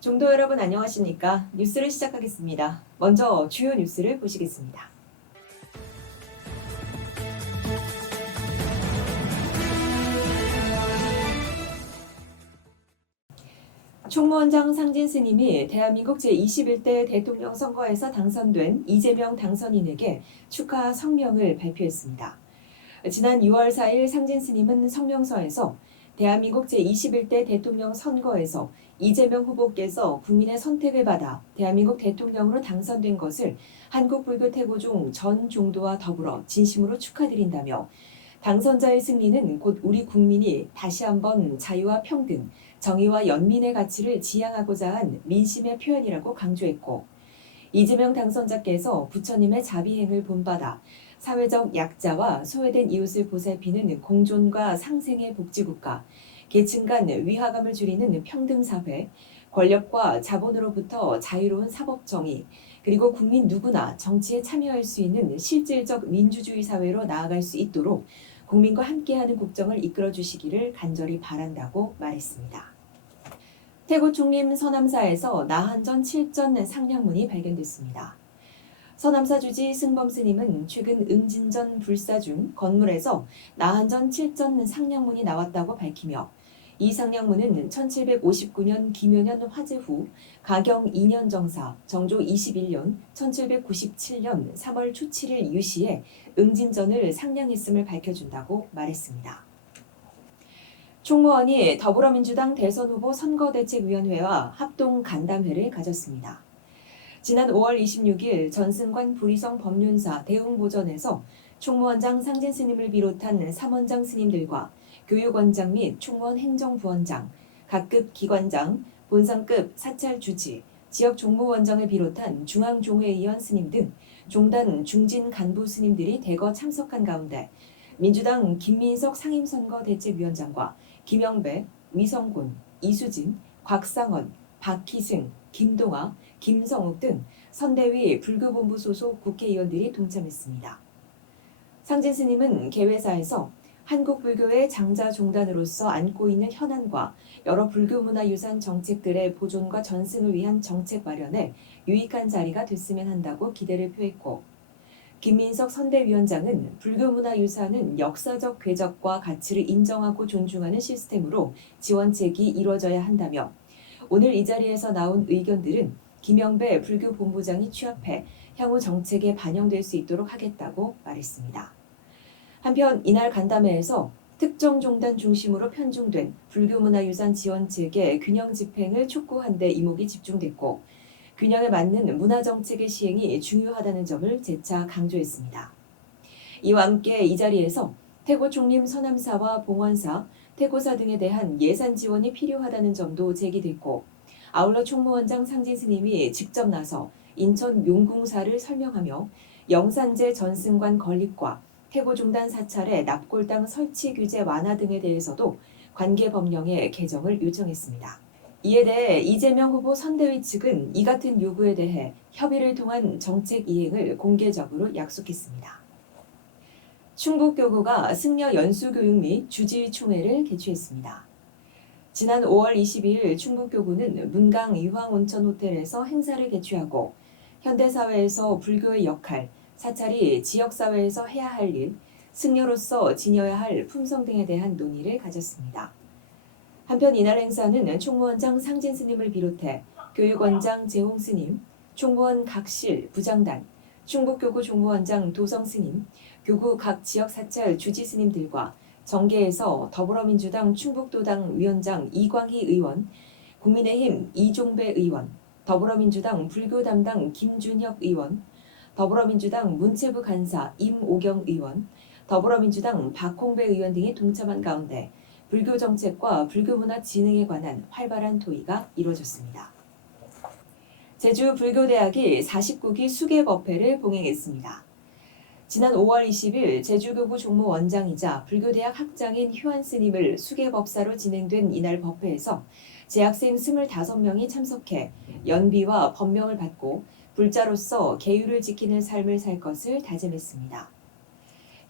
종도 여러분 안녕하십니까? 뉴스를 시작하겠습니다. 먼저 주요 뉴스를 보시겠습니다. 총무원장 상진 스님이 대한민국 제21대 대통령 선거에서 당선된 이재명 당선인에게 축하 성명을 발표했습니다. 지난 6월 4일 상진 스님은 성명서에서 대한민국 제21대 대통령 선거에서 이재명 후보께서 국민의 선택을 받아 대한민국 대통령으로 당선된 것을 한국불교태고종 전 종도와 더불어 진심으로 축하드린다며 당선자의 승리는 곧 우리 국민이 다시 한번 자유와 평등, 정의와 연민의 가치를 지향하고자 한 민심의 표현이라고 강조했고, 이재명 당선자께서 부처님의 자비행을 본받아 사회적 약자와 소외된 이웃을 보살피는 공존과 상생의 복지국가, 계층 간 위화감을 줄이는 평등사회, 권력과 자본으로부터 자유로운 사법정의, 그리고 국민 누구나 정치에 참여할 수 있는 실질적 민주주의 사회로 나아갈 수 있도록 국민과 함께하는 국정을 이끌어 주시기를 간절히 바란다고 말했습니다. 태국 중림 서남사에서 나한전 7전 상량문이 발견됐습니다. 서남사 주지 승범 스님은 최근 응진전 불사 중 건물에서 나한전 7전 상량문이 나왔다고 밝히며 이 상량문은 1759년 김효년 화재 후 가경 2년 정사 정조 21년 1797년 3월 초 7일 유시에 응진전을 상량했음을 밝혀준다고 말했습니다. 총무원이 더불어민주당 대선 후보 선거대책위원회와 합동 간담회를 가졌습니다. 지난 5월 26일 전승관 부리성 법륜사 대웅보전에서 총무원장 상진 스님을 비롯한 삼원장 스님들과 교육원장 및 총무원 행정부원장, 각급 기관장, 본상급 사찰 주지, 지역 종무원장을 비롯한 중앙종회의원 스님 등 종단 중진 간부 스님들이 대거 참석한 가운데 민주당 김민석 상임선거대책위원장과 김영배, 미성곤, 이수진, 곽상원, 박희승, 김동아, 김성욱 등 선대위 불교본부 소속 국회의원들이 동참했습니다. 상진 스님은 개회사에서 한국 불교의 장자 종단으로서 안고 있는 현안과 여러 불교문화유산 정책들의 보존과 전승을 위한 정책 마련에 유익한 자리가 됐으면 한다고 기대를 표했고, 김민석 선대위원장은 불교문화유산은 역사적 궤적과 가치를 인정하고 존중하는 시스템으로 지원책이 이루어져야 한다며 오늘 이 자리에서 나온 의견들은 김영배 불교본부장이 취합해 향후 정책에 반영될 수 있도록 하겠다고 말했습니다. 한편 이날 간담회에서 특정 종단 중심으로 편중된 불교문화유산 지원책의 균형 집행을 촉구한 데 이목이 집중됐고 균형에 맞는 문화정책의 시행이 중요하다는 점을 재차 강조했습니다. 이와 함께 이 자리에서 태고 중림 서남사와 봉원사, 태고사 등에 대한 예산 지원이 필요하다는 점도 제기됐고 아울러 총무원장 상진 스님이 직접 나서 인천 용궁사를 설명하며 영산제 전승관 건립과 태고종단 사찰의 납골당 설치 규제 완화 등에 대해서도 관계법령의 개정을 요청했습니다. 이에 대해 이재명 후보 선대위 측은 이 같은 요구에 대해 협의를 통한 정책 이행을 공개적으로 약속했습니다. 충북교구가 승려 연수교육 및 주지총회를 개최했습니다. 지난 5월 22일 충북교구는 문강 유황온천호텔에서 행사를 개최하고 현대사회에서 불교의 역할, 사찰이 지역사회에서 해야 할 일, 승려로서 지녀야 할 품성 등에 대한 논의를 가졌습니다. 한편 이날 행사는 총무원장 상진 스님을 비롯해 교육원장 재홍 스님, 총무원 각실 부장단, 충북교구 총무원장 도성 스님, 교구 각 지역 사찰 주지 스님들과 정계에서 더불어민주당 충북도당 위원장 이광희 의원, 국민의힘 이종배 의원, 더불어민주당 불교 담당 김준혁 의원, 더불어민주당 문체부 간사 임오경 의원, 더불어민주당 박홍배 의원 등이 동참한 가운데 불교 정책과 불교문화 진흥에 관한 활발한 토의가 이루어졌습니다. 제주 불교대학이 49기 수계법회를 봉행했습니다. 지난 5월 20일 제주교구 종무원장이자 불교대학 학장인 효한 스님을 수계법사로 진행된 이날 법회에서 재학생 25명이 참석해 연비와 법명을 받고 불자로서 계율을 지키는 삶을 살 것을 다짐했습니다.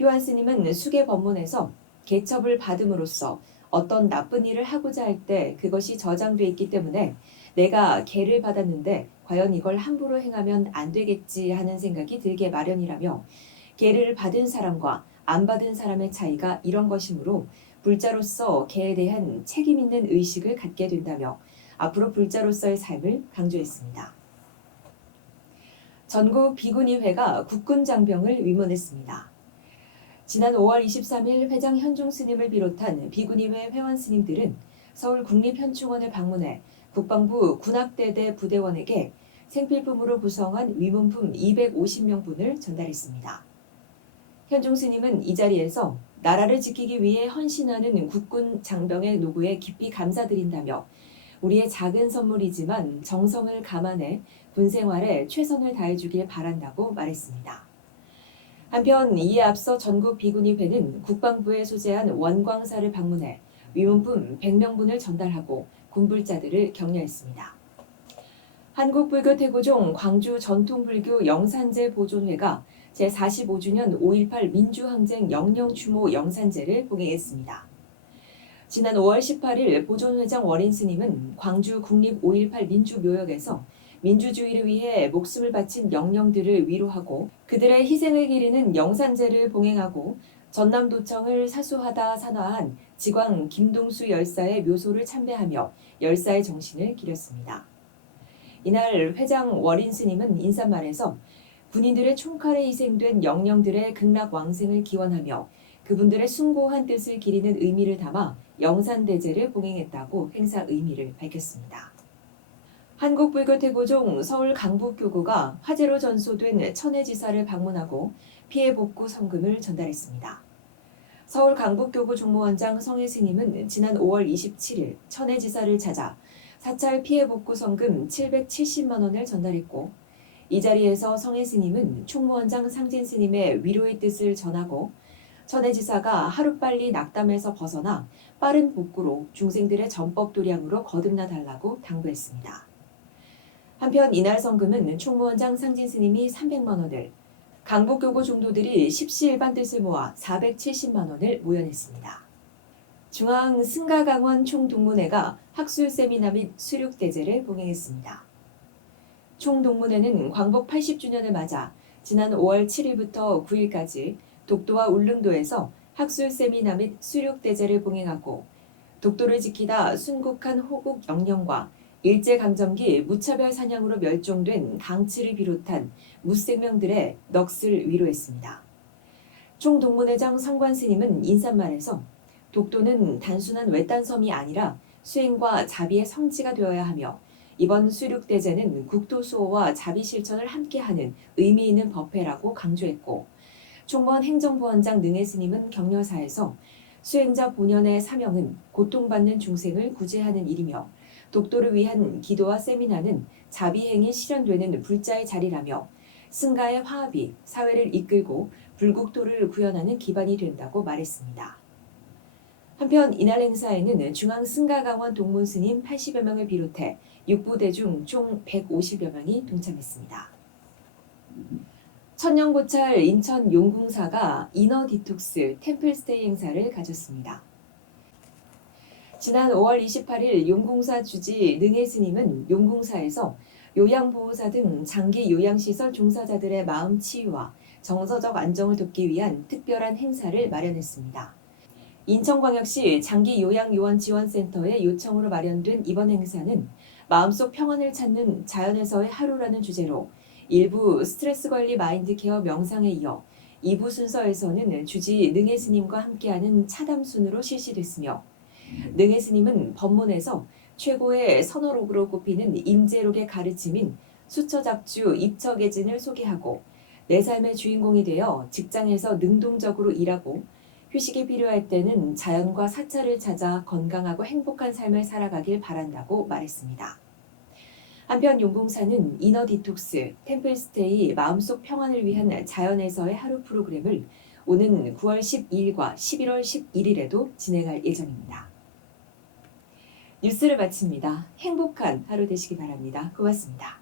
효한 스님은 수계 법문에서 개첩을 받음으로써 어떤 나쁜 일을 하고자 할 때 그것이 저장돼 있기 때문에 내가 계를 받았는데 과연 이걸 함부로 행하면 안 되겠지 하는 생각이 들게 마련이라며, 계를 받은 사람과 안 받은 사람의 차이가 이런 것이므로 불자로서 계에 대한 책임 있는 의식을 갖게 된다며 앞으로 불자로서의 삶을 강조했습니다. 전국 비구니회가 국군 장병을 위문했습니다. 지난 5월 23일 회장 현종 스님을 비롯한 비구니회 회원 스님들은 서울 국립현충원을 방문해 국방부 군악대대 부대원에게 생필품으로 구성한 위문품 250명분을 전달했습니다. 현종 스님은 이 자리에서 나라를 지키기 위해 헌신하는 국군 장병의 노고에 깊이 감사드린다며, 우리의 작은 선물이지만 정성을 감안해 군 생활에 최선을 다해주길 바란다고 말했습니다. 한편 이에 앞서 전국 비구니회는 국방부에 소재한 원광사를 방문해 위문품 100명분을 전달하고 군불자들을 격려했습니다. 한국불교태고종 광주 전통불교 영산제 보존회가 제45주년 5.18 민주항쟁 영령추모 영산제를 봉행했습니다. 지난 5월 18일 보존회장 원인 스님은 광주 국립 5.18 민주묘역에서 민주주의를 위해 목숨을 바친 영령들을 위로하고 그들의 희생을 기리는 영산제를 봉행하고 전남도청을 사수하다 산화한 지광 김동수 열사의 묘소를 참배하며 열사의 정신을 기렸습니다. 이날 회장 원인 스님은 인사말에서 군인들의 총칼에 희생된 영령들의 극락왕생을 기원하며 그분들의 숭고한 뜻을 기리는 의미를 담아 영산대제를 봉행했다고 행사 의미를 밝혔습니다. 한국불교태고종 서울 강북교구가 화재로 전소된 천혜지사를 방문하고 피해 복구 성금을 전달했습니다. 서울 강북교구 종무원장 성혜 스님은 지난 5월 27일 천혜지사를 찾아 사찰 피해 복구 성금 770만 원을 전달했고, 이 자리에서 성혜 스님은 총무원장 상진 스님의 위로의 뜻을 전하고 천혜지사가 하루빨리 낙담에서 벗어나 빠른 복구로 중생들의 전법도량으로 거듭나 달라고 당부했습니다. 한편 이날 성금은 총무원장 상진 스님이 300만 원을, 강북교구 종도들이 십시일반 뜻을 모아 470만 원을 모여냈습니다. 중앙 승가강원 총동문회가 학술 세미나 및 수륙대제를 봉행했습니다. 총동문회는 광복 80주년을 맞아 지난 5월 7일부터 9일까지 독도와 울릉도에서 학술 세미나 및 수륙대제를 봉행하고, 독도를 지키다 순국한 호국 영령과 일제강점기 무차별 사냥으로 멸종된 강치를 비롯한 무생명들의 넋을 위로했습니다. 총동문회장 성관 스님은 인사말에서 독도는 단순한 외딴 섬이 아니라 수행과 자비의 성지가 되어야 하며, 이번 수륙대제는 국토 수호와 자비 실천을 함께하는 의미 있는 법회라고 강조했고, 총무원 행정부원장 능혜 스님은 격려사에서 수행자 본연의 사명은 고통받는 중생을 구제하는 일이며 독도를 위한 기도와 세미나는 자비행이 실현되는 불자의 자리라며 승가의 화합이 사회를 이끌고 불국토를 구현하는 기반이 된다고 말했습니다. 한편 이날 행사에는 중앙 승가강원 동문스님 80여 명을 비롯해 육부대중 총 150여 명이 동참했습니다. 천년고찰 인천 용궁사가 이너 디톡스 템플스테이 행사를 가졌습니다. 지난 5월 28일 용궁사 주지 능혜 스님은 용궁사에서 요양보호사 등 장기 요양시설 종사자들의 마음 치유와 정서적 안정을 돕기 위한 특별한 행사를 마련했습니다. 인천광역시 장기요양요원지원센터의 요청으로 마련된 이번 행사는 마음속 평안을 찾는 자연에서의 하루라는 주제로 1부 스트레스 관리 마인드 케어 명상에 이어 2부 순서에서는 주지 능혜 스님과 함께하는 차담순으로 실시됐으며, 능혜 스님은 법문에서 최고의 선어록으로 꼽히는 임재록의 가르침인 수처작주 입처계진을 소개하고 내 삶의 주인공이 되어 직장에서 능동적으로 일하고 휴식이 필요할 때는 자연과 사찰을 찾아 건강하고 행복한 삶을 살아가길 바란다고 말했습니다. 한편 용궁사는 이너 디톡스, 템플스테이 마음속 평안을 위한 자연에서의 하루 프로그램을 오는 9월 12일과 11월 11일에도 진행할 예정입니다. 뉴스를 마칩니다. 행복한 하루 되시기 바랍니다. 고맙습니다.